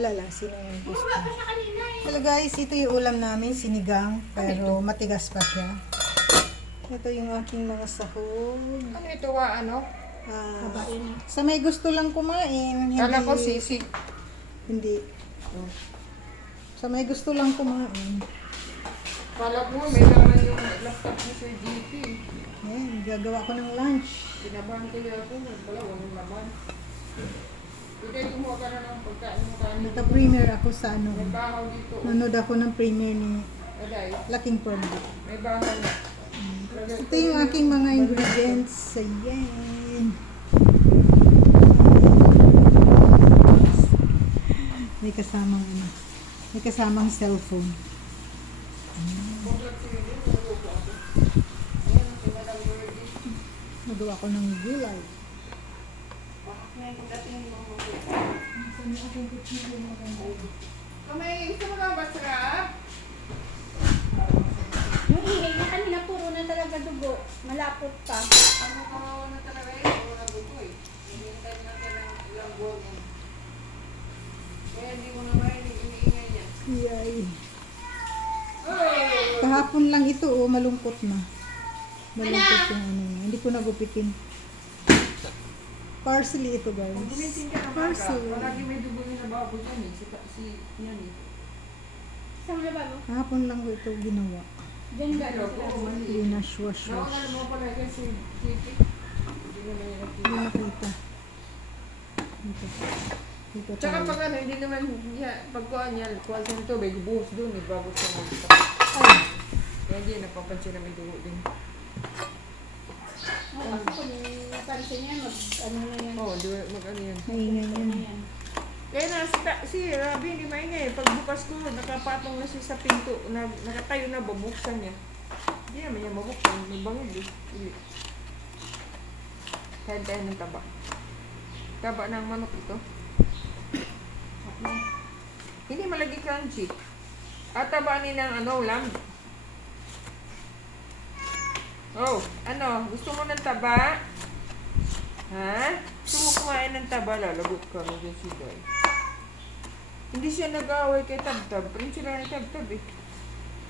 Malala, sino yung gusto. Bumaba pa siya kanina eh. Hello guys, ito yung ulam namin, sinigang, pero matigas pa siya. Ito yung aking mga sahog. Ano ito ano? Sa may gusto lang kumain, hindi. Kala ko sisig. Hindi. Sa may gusto lang kumain. Kala ko may laman yung laptop ni Sir GP. Ayan, gagawa ko ng lunch. Pinabahan ko niya ako, wala, walang laman. Pwede kumuha ka na ng pagkain mo kanin. Naka-premiere ako sa ano. May bahaw dito. Nanood ako ng premiere ni Aday, Laking Project. may bahaw na. Ito yung aking mga ingredients. Ayan. May kasamang ano. May kasamang cellphone. Nagawa ko ng gulay. Kamay, gusto mo na ba sarap? Yung ihig na kanina puro na talaga dugo. Malapot pa. Ano kawawa na talaga yun? Wala buto eh. Hinihintay natin ng ilang buwan yan. Kaya hindi mo na marinig iniingay niya. Yay. Oh! Kahapon lang ito, oh, malungkot na. Malungkot yung ano niya. Hindi ko nagupitin. Parsley ito, guys. Kung gumising ka ng maga, Parsley. palagi may dugo yung nababo dyan eh. Si yan eh. Saan na ba mo? Kahapon lang ko ito ginawa. Diyan ba? Pero oo, mali. Linashwash. Nawalan mo pala kasi Kitty. Hindi naman yung Hindi nakita. Ito. Ito Tsaka tayo. pag ano, hindi naman niya, pag kuha niya, kuha siya ng tubig, buhos doon, nagbabos siya ng Kaya hindi, napapansin na may dugo din. Oo, kasi kung napansin niya, ano na yan. Oo, di ba, mag-ano yan. Maingay Ano yan. yan. Kaya na, si Robby, hindi maingay. Pagbukas ko, nakapatong na siya sa pinto, nakatayo na, bubuksan niya. Hindi naman niya mabuksan, may bangil eh. Uli. Kahit tayo ng taba. Taba ng manok ito. Hindi malagi crunchy. At taba ni ng ano, lamb. Oh, ano? Gusto mo ng taba? Ha? Gusto mo kumain ng taba? Lalagot ka mo dyan si Guy. Hindi siya nag-away kay Tabtab. Pero sila ni Tabtab eh.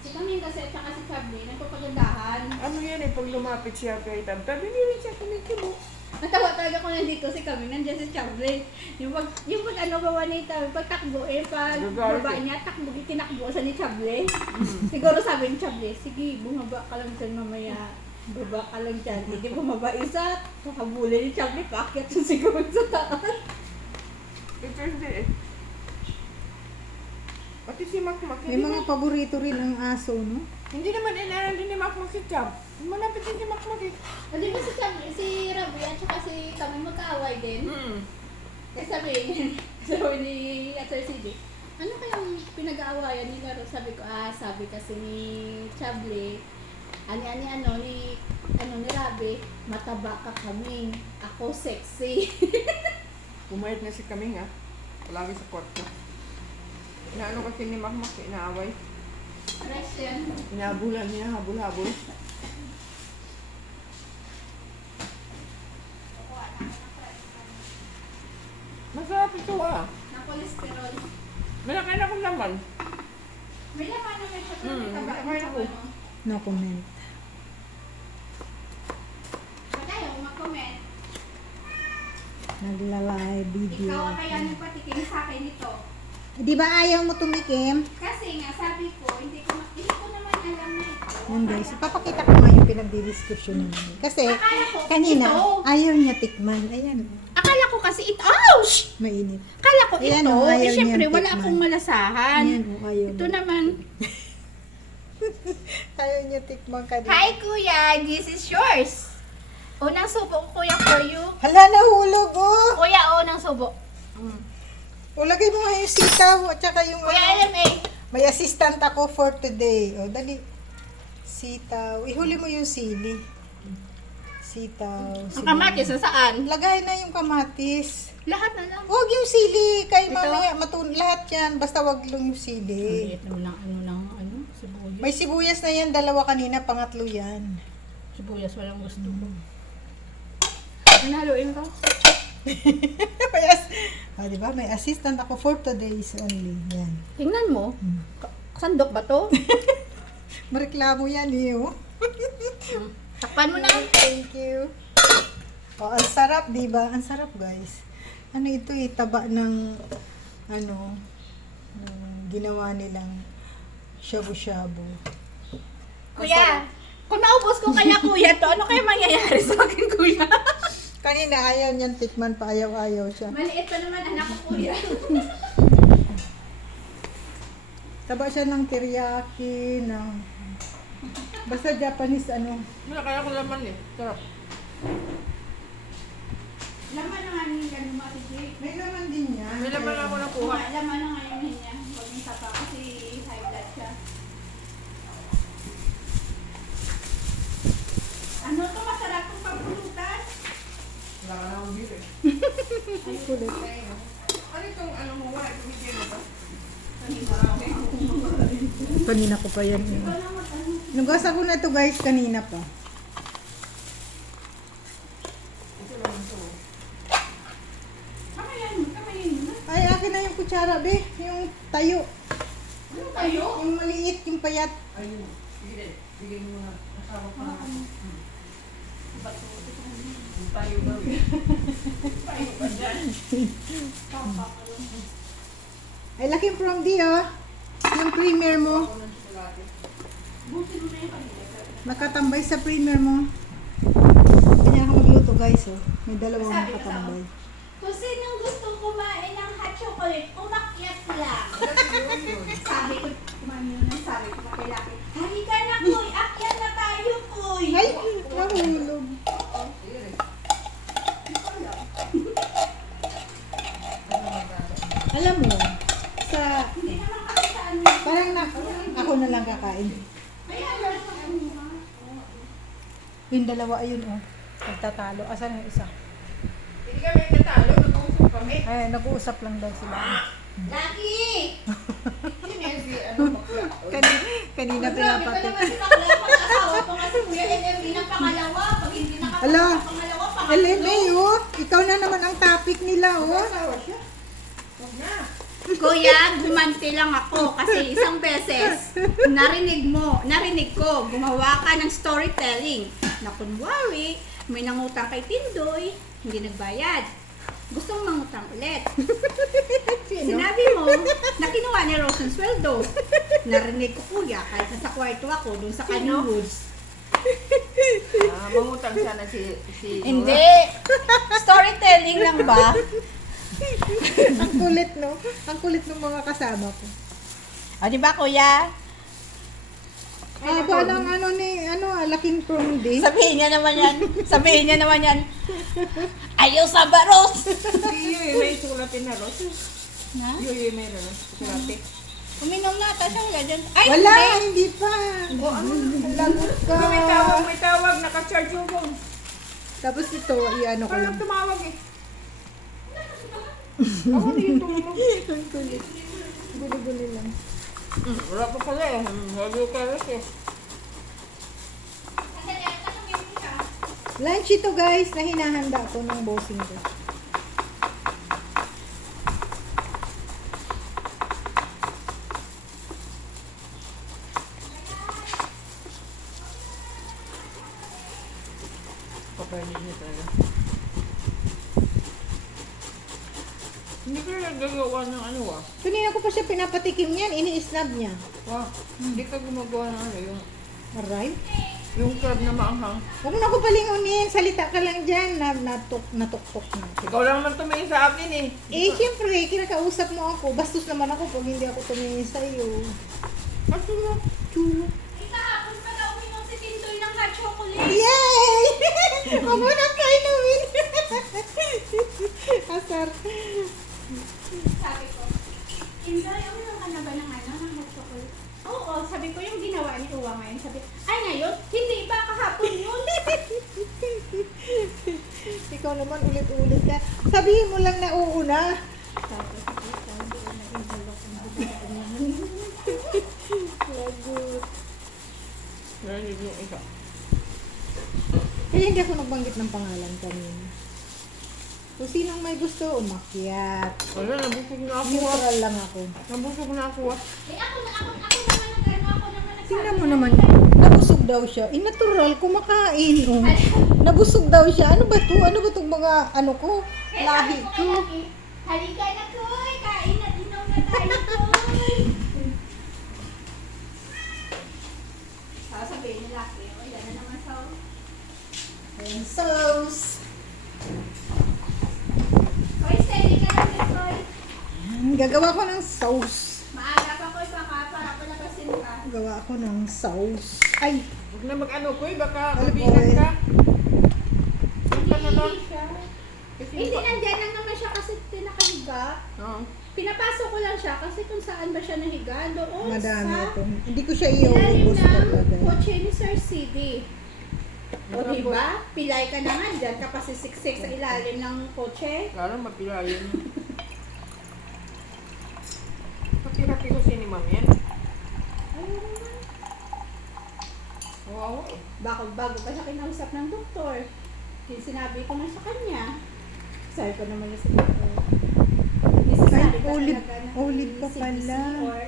Si Camille kasi at saka si Chabli, nagpapagandahan. Ano yan eh, pag lumapit siya kay Tabtab, hindi rin siya kumikibo. Natawa talaga ko nandito si Camille, nandiyan si Chabli. Yung pag ano gawa ni Chabli, pag takbo, pag Gagalit baba eh. niya, takbo, tinakbo sa ni Chabli. Siguro sabi ni Chabli, sige, bumaba ka lang dyan mamaya. Baba ka lang dyan. Hindi bumaba isa, kakabuli ni Chabli, paakyat siya siguro sa taas. Ito hindi eh. Pati si Makmak, May mga paborito rin ang aso, no? hindi naman inaaral din ni Makmak si Chab. Malapit din si Makmak eh. O di ba si Chabli, si Rabi at saka si Camille magkaaway din? Kaya sabi ni Sir CD, ano kayang pinag-aawayan nila ro? Sabi ko, sabi kasi ni Chabli, ni Rabi, mataba ka kami, ako sexy. Pumayat na si Kaming ah. Palagi sa kwarto. Inaano kasi ni Makmak, inaaway. Fresh yan. Inabulan niya, habol-habol. Masarap ito ah. Na cholesterol. Malaki na kong laman. May laman naman siya, pero may taba. may ako. No comment. Ba't ayaw mo mag-comment? Naglalay video. Ikaw kaya nagpatikim sa akin ito. Di ba ayaw mo tumikim? Kasi nga, sabi ko, hindi ko naman alam na ito. Yun guys, ipapakita ko nga yung pinagdi-description namin. Kasi Akala ko, kanina, ito. ayaw niya tikman. Ayan, Akala ko kasi ito, ouch! mainit. Akala ko Ayan, ito, ayaw syempre niyang wala tikman. akong malasahan. Ayan, ayaw Ito niya. naman. Ayaw niya tikman kanina. Hi kuya, this is yours. Unang subo ko kuya for you. Hala, nahulog oh! Kuya, unang subo. O, lagay mo nga yung sitaw at saka yung Kuya LMA. may assistant ako for today. O, dali. Sitaw. Ihuli mo yung sili. Sitaw. Ang kamatis na saan? Lagay na yung kamatis. Lahat na lang. Huwag yung sili. Kay Ito? mamaya, lahat yan. Basta wag lang yung sili. Ito lang, sibuyas. May sibuyas na yan. Dalawa kanina. Pangatlo yan. Sibuyas, walang gusto. Ano haluin ko? may di ba? May assistant ako for today's only. Yan. Tingnan mo. Sandok ba to? Mareklamo yan eh, oh. Takpan mo na. Thank you. Oh, ang sarap, di ba? Ang sarap, guys. Ano ito eh, taba ng, ano, ginawa nilang shabu-shabu. Kuya, kung naubos ko kaya kuya to, ano kaya mangyayari sa akin kuya? Kanina ayaw niyan tikman pa, ayaw siya. Maliit pa naman anak ko kuya. Taba siya ng teriyaki, ng basta Japanese ano. Wala kaya ko laman eh. Sarap. Laman na nga niya ganun matigit. May laman din yan. May laman ako nakuha. Laman na nga yun niya. Huwag niya pa kasi high blood siya. Ano to masarap kong pampulutan? Wala ka na akong beer eh. Kulit. Ano itong ano mo? Wala itong bigyan mo ba? Kanina ko pa yan. Eh. Nagasa ko na to guys, kanina pa. Ito lang ito. Kamayan mo na. Ay, akin na yung kutsara, be. Yung tayo. Ano tayo? Yung maliit, yung payat. Ayun. Bigyan. Bigyan mo na. Asawa ko na. Tayo ba? Tayo ba dyan? Ay, laking from D, oh. Yung premier mo. Ako ng chocolate. Buti mo na yung kanila. Nakatambay sa premier mo. Kanya ako magluto, guys, oh. May dalawang nakatambay. Kung sinong gusto kumain ng hot chocolate, umakyat lang. Sabi ko, kumain yun ang sabi ko, makilaki. Halika na, Kuy! Akyat na tayo, Kuy! Ay, nahulog. Alam mo, sa, Hindi naman kasi saan. parang na, ako na lang kakain. Kaya lang ako. Yung dalawa, ayun, oh. Nagtatalo. Asan yung isa? Hindi kami natalo. Nag-uusap kami. Ay, nag-uusap lang daw sila. Lucky! Sino yan si ano bakla? Kanina Grabe ka pinapati. naman si Bakla. Pag-asawa pa nga si Kuya LMB ng pangalawa. Pag hindi Ala. nakapag pangalawa, pangatlo. Eleme, oh. Ikaw na naman ang topic nila, oh. Asawa siya. Huwag na. Kuya, gumanti lang ako kasi isang beses narinig ko, gumawa ka ng storytelling na kunwari, may nangutang kay Tindoy, hindi nagbayad. Gustong mangutang ulit. Sinabi mo na kinuha ni Rose ng sweldo. Narinig ko kuya, kahit nasa kwarto ako, dun sa kanyang woods. Mangutang sana si Hindi. Storytelling lang ba? Ang kulit, no? Ang kulit ng mga kasama ko. O, di ba kuya? Aba ng ano ni, laking prom day. Sabihin niya naman yan. Ayaw sa baros! Yoy, may sulatin na Ros. Na? Yoy, may sulatin. Uminom na ata siya ganyan. Ay, Wala, hindi. hindi pa. Lagot ka. May tawag, naka-charge yung phone. Tapos ito, iano ko lang. Parang tumawag eh. Ako din yung tumawag. Ang kulit. Guli-guli lang. Wala pa pala eh. Sabi ka Ros eh. Lunch ito guys, na hinahanda ko ng bossing ko. Papainin niya talaga. Hindi ka nagagawa ng ano ah. Kanina ko pa siya pinapatikim yan, ini-snap niya. Wow. Hindi ka gumagawa ng ano yung Alright? crab na maanghang. Huwag mo na ko palingunin, salita ka lang dyan, natuktok na. Ikaw lang naman tumingin sa akin eh. Eh, siyempre, kinakausap mo ako. Bastos naman ako pag hindi ako tumingin sa'yo. Kasi mo. Chulo. Kahapon pa daw uminom si Tintoy ng hot chocolate. Yay! Huwag mo na kainumin. Asar. Sabi ko, Tintoy, uminom ka na ba ng hot chocolate? Oo, sabi ko yung ginawa ni Uwa ngayon. Sabi, ay ngayon, hindi ba kahapon yun? Ikaw naman ulit-ulit ka. Sabihin mo lang na oo na. Tapos, sabi ko na inhalok ang Lagot. Narinig yung isa. Kaya hindi ako nagbanggit ng pangalan kanina. Kung sinong may gusto, umakyat. Wala, nabusog na ako. Neutral lang ako. Nabusog na ako. Eh ako naman ako naman nagsabi. Tingnan mo naman, nabusog daw siya. Natural, kumakain. Oh. Nabusog daw siya. Ano ba to? Ano ba itong mga, ano ko, lahi ko? Halika na, Koy! Kain na, inom na tayo, Koy! Sasabihin ni Lucky, o yan na naman sa... Ayan, sauce. Koy, steady ka lang din, Koy. Ayan, gagawa ko ng sauce. Maaga pa, Koy, baka para palabasin ka. Gagawa ako ng sauce. Ay, Huwag na mag-ano ko baka Ano, mabilang boy? ka. Yung ka na lang. Hindi siya. Kasi Hindi, nandyan lang naman siya kasi tinakahiga. Oo. Pinapasok ko lang siya kasi kung saan ba siya nahiga. Doon madami sa ito. Hindi ko siya ilalim iuubos talaga. ng kotse ni Sir CD. O diba? Pilay ka na nga dyan, kapag sisiksik sa ilalim ng kotse. Lalo mapilayan. Pati-rapi ko si ni Ma'am yan. Ayun naman. Wow eh. Bago pa siya kinausap ng doktor. Sinabi ko na sa kanya. Sabi ko naman sa doktor. Ay, olive pa pala. Or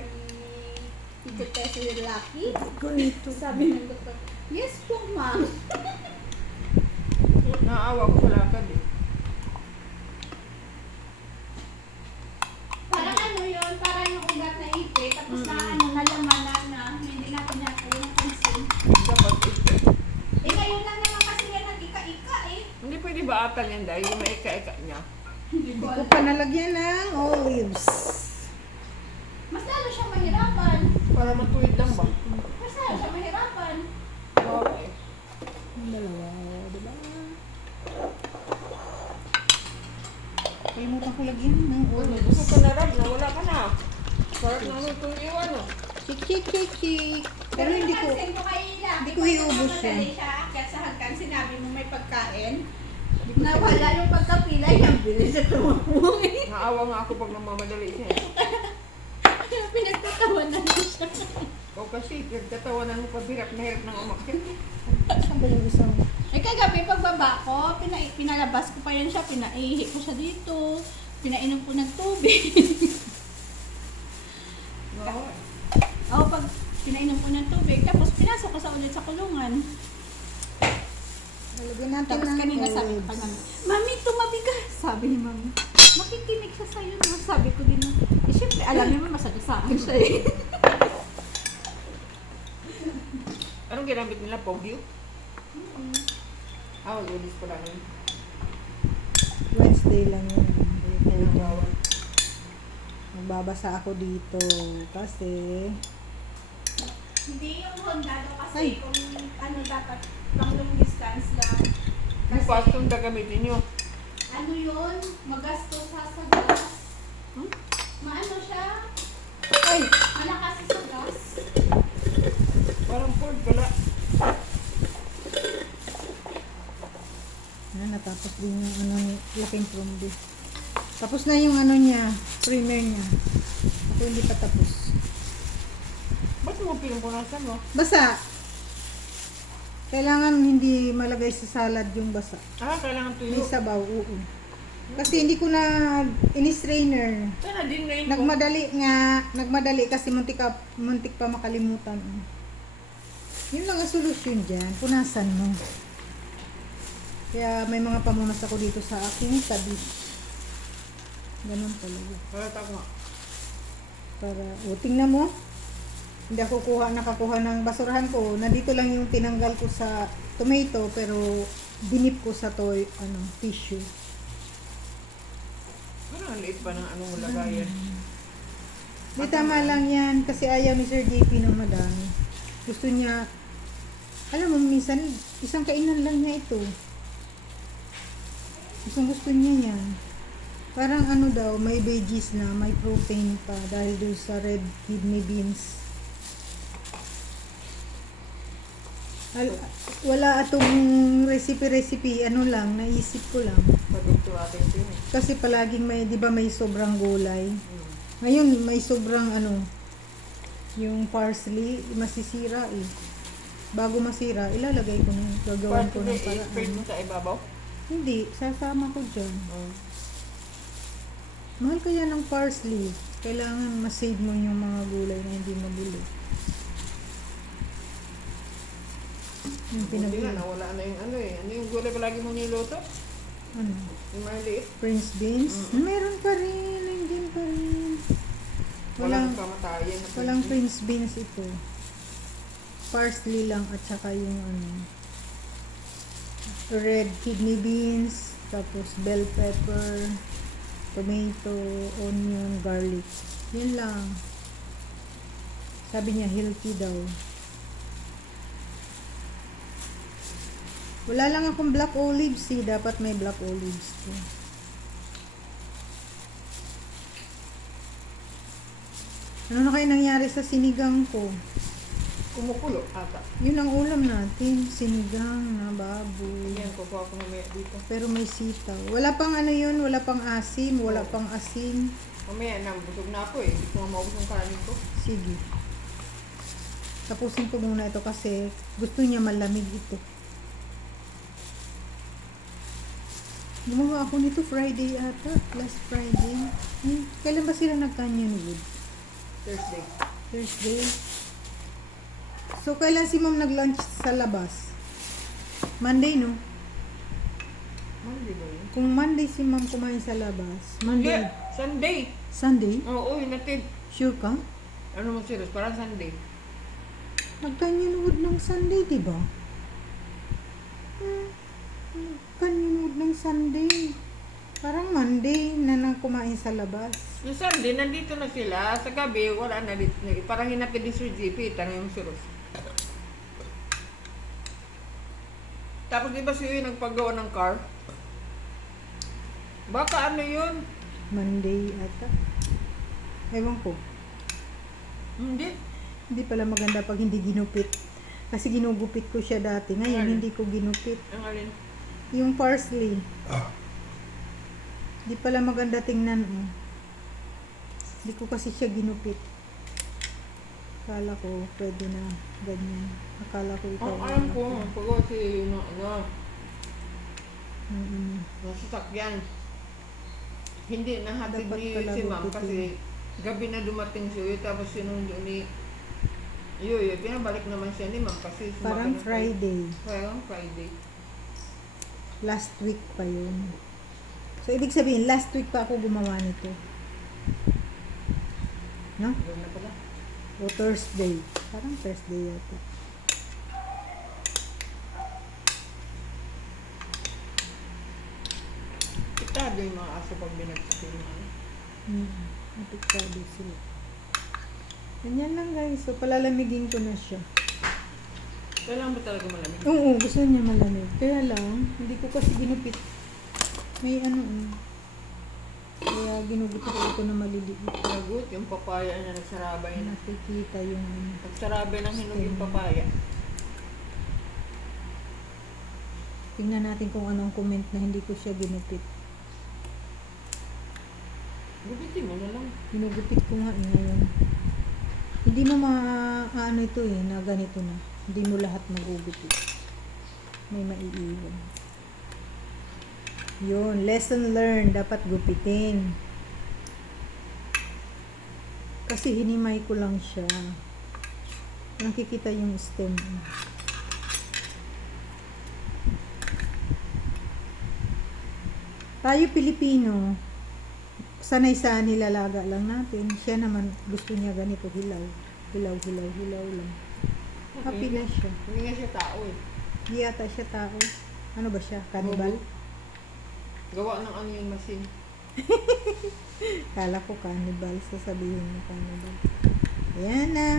i-test with Lucky. Ganito. Sabi ng doktor, yes po ma'am. Naawa ko sa lakad eh. Parang ano yun, parang yung ugat na ipit, tapos na ano, nalaman na hindi natin natin yung pansin. Dapat ito. Eh ngayon lang naman kasi yan nag-ika-ika eh. Hindi pwede ba atan yan dahil yung maika-ika niya? Hindi ko Hindi ko alam. pa nalagyan ng olives. Mas lalo siyang mahirapan. Para matuwid lang ba? Mas lalo siyang mahirapan. Wow eh. Ang dalawa, diba? Kalimutan ko lagyan ng olives. Gusto ko na rab na wala ka na. Sarap na luto yung iwan oh. Chik, chik, chik, chik. Pero hindi ko, napansin ko kay Lucky, hindi ko pag iubos nagmamadali yan. siya akyat sa hagkan, sinabi mo may pagkain. Nawala yung pagkapilay, ang bilis siya tumupungi. Naawa nga ako pag namamadali siya eh. Kaya pinagtatawanan ko siya. O kasi, nagtatawanan mo pa hirap na hirap ng umakyat. Saan ba yung isang? Eh kagabi pagbaba ko, pinalabas ko pa yan siya, pinaihi ko siya dito, pinainom ko ng tubig. Oo. Oo, pag pinainom ko ng tubig, tapos pinasok ko sa ulit sa kulungan. Nalagyan natin Tapos ng kanina sabi ko pa olives. namin, Mami, tumabi ka! Sabi ni Mami, makikinig siya sa'yo. No? Sabi ko din, eh syempre, alam niyo naman masagasaan siya eh. Anong ginamit nila? Pogyo? Ah, mag-ulis ko lang yun. Wednesday lang yun. Pinagawan. Magbabasa ako dito kasi Hindi yung Honda daw kasi Ay. kung ano dapat pang long distance lang. Bukas Kasi itong gagamitin nyo. ano yun, magastos sa gas. Maano siya, ay, malakas sa gas. Parang Ford pala. natapos din yung ano ni Laking Prombe. Tapos na yung ano niya, primer niya. Ako hindi pa tapos. Ba't mo pinupunasan mo? Basa. Kailangan hindi malagay sa salad yung basa. Ah, kailangan tuyo. May sabaw, oo. Kasi hindi ko na ini-strainer. Sana din ngayon ko. Nagmadali kasi muntik pa makalimutan. Yun lang ang solusyon dyan. Punasan mo. Kaya may mga pamunas ako dito sa aking tabi. Ganun talaga. Halata ko nga. Para, tingnan mo. Hindi ako nakakuha ng basurahan ko. Nandito lang yung tinanggal ko sa tomato, pero dinip ko sa tissue. Ano ang liit pa ng anong lagayan? Di tama lang yan kasi ayaw ni Sir JP ng madami. Gusto niya, alam mo, minsan isang kainan lang niya ito. Gusto niya yan. Parang ano daw, may veggies na, may protein pa dahil doon sa red kidney beans. Wala atong recipe, ano lang, naisip ko lang. Pagkito atin ito eh. Kasi palaging may, di ba may sobrang gulay. Ngayon, may sobrang yung parsley, masisira eh. Bago masira, ilalagay ko na, gagawin ko ng I-spread paraan. mo sa ibabaw? Hindi, sasama ko dyan. Oh. Mahal kaya ng parsley. Kailangan masave mo yung mga gulay na hindi mabuli. Yung Buti nga, pinabili. nawala na yung ano eh. Ano yung gulay palagi mo niluto? Ano? Yung maliit. Prince beans? Meron pa rin. Nandiyan pa rin. Walang Walang, kamatayan. na walang prince. prince beans ito. Parsley lang at saka yung ano. Red kidney beans. Tapos bell pepper. Tomato, onion, garlic. Yun lang. Sabi niya healthy daw. Wala lang akong black olives eh. Dapat may black olives to. Ano na kayo nangyari sa sinigang ko? Kumukulo ata. Yun ang ulam natin. Sinigang na baboy. Yan, kukuha ko mamaya dito. Pero may sitaw. Wala pang ano yun. Wala pang asim. Wala pang asin. Mamaya na, busog na ako eh. Hindi ko nga maubos yung kanin ko. Sige. Tapusin ko muna ito kasi gusto niya malamig ito. Gumawa ako nito Friday ata. Last Friday. Kailan ba sila nag-canyon wood? Thursday. Thursday. So, kailan si ma'am nag-lunch sa labas? Monday, no? Monday ba yun? Kung Monday si ma'am kumain sa labas. Hindi. Monday. Sunday. Sunday? Oo, hinatid. Sure ka? Ano mo serious? Parang Sunday. Nag-canyon wood ng Sunday, di ba? Canyon wood ng Sunday. Parang Monday na nang kumain sa labas. Yung Sunday, nandito na sila. Sa gabi, wala na dito. Parang hinatid ni Sir JP. Tanong yung serious. Tapos di ba siya yung nagpagawa ng car? Baka ano yun? Monday ata. Ewan ko. Hindi. Hindi pala maganda pag hindi ginupit. Kasi ginugupit ko siya dati. Ngayon, Ano? hindi ko ginupit. Ang alin? Yung parsley. Hindi pala maganda tingnan. Oh. Hindi ko kasi siya ginupit. Akala ko pwede na ganyan. Akala ko ikaw. Ang alam ko, pagawa si yung ano, Mm-mm. nasasakyan. Hindi nahatid Dapat ni pala si ma'am gupitin. kasi gabi na dumating si Uy, tapos sinundo ni Uy, pinabalik naman siya ni ma'am kasi Parang sumakay ng Friday. Parang Friday. Last week pa yun. So, ibig sabihin, last week pa ako gumawa nito. No? Gawin na pala. O Thursday. Parang Thursday yata. Kitado yung mga aso pag binagsak yung ano. Napiktado sila. Ganyan lang guys. So, palalamigin ko na siya. Kailangan ba talaga malamig? Oo, gusto niya malamig. Kaya lang, hindi ko kasi ginupit. May ano Kaya ginugupit ko na maliliit. Lagot, yung papaya niya nagsarabay na. Nakikita yung ano. Nagsarabay ng hinog yung papaya. Tingnan natin kung anong comment na hindi ko siya ginupit. Gupitin mo na lang. Ginugupit ko nga ngayon. Hindi mo ano ito na ganito na. Hindi mo lahat magugupit. May maiiwan. Yun, lesson learned. Dapat gupitin. Kasi hinimay ko lang siya. Nakikita yung stem. Tayo Pilipino, sanay sa nilalaga lang natin. Siya naman gusto niya ganito, hilaw. Hilaw, hilaw, hilaw lang. Happy na siya. Hindi nga siya tao eh. Di yata siya tao. Ano ba siya? Cannibal? Gawa ng ano yung machine. Kala ko cannibal. Sasabihin mo cannibal. Ayan na.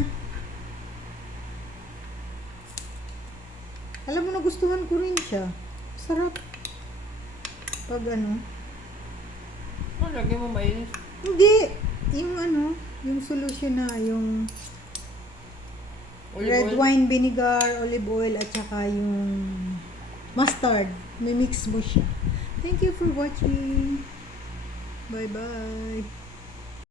Alam mo, nagustuhan ko rin siya. Sarap. Pag ano. Oh, lagyan mo mainis. Hindi. Yung ano, yung solution na, yung Olive red oil. wine vinegar, olive oil, at saka yung mustard. May mix mo siya. Thank you for watching. Bye-bye.